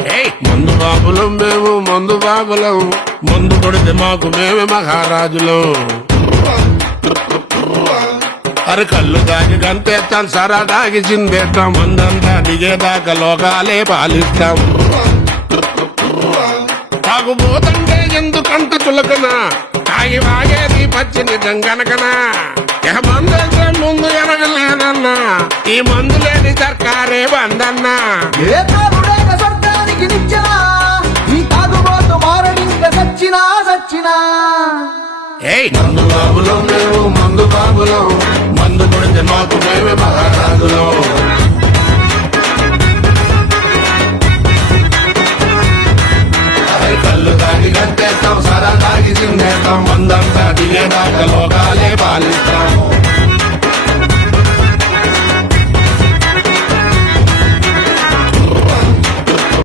మందు బాబులం మేము మందు బాబులం. మందు కొడితే మాకు మేమే మహారాజులం. అరే కళ్ళు దాగి గంతేస్తాం సరా దాగి చిందేస్తాం మందంతా దిగేదాకా లోకాలే పాలిస్తాం. తాగుబోతంటే ఎందుకంత చులకన? తాగి వాగేది పచ్చి నిజం గనకనా. ఇక మందంటే ముందు ఎనగలేదన్నా ఈ మందు లేని సర్కారే బందన్నా. ఏ మందు బాబులో మేము మందు బాబులో. మందు కొడితే మాకు మేమే మహారాజులో. కళ్ళు తాగి గంతేస్తాం సరా తాగి తిందేస్తాం మందంతా తినేదాకా లోకాలే పాలే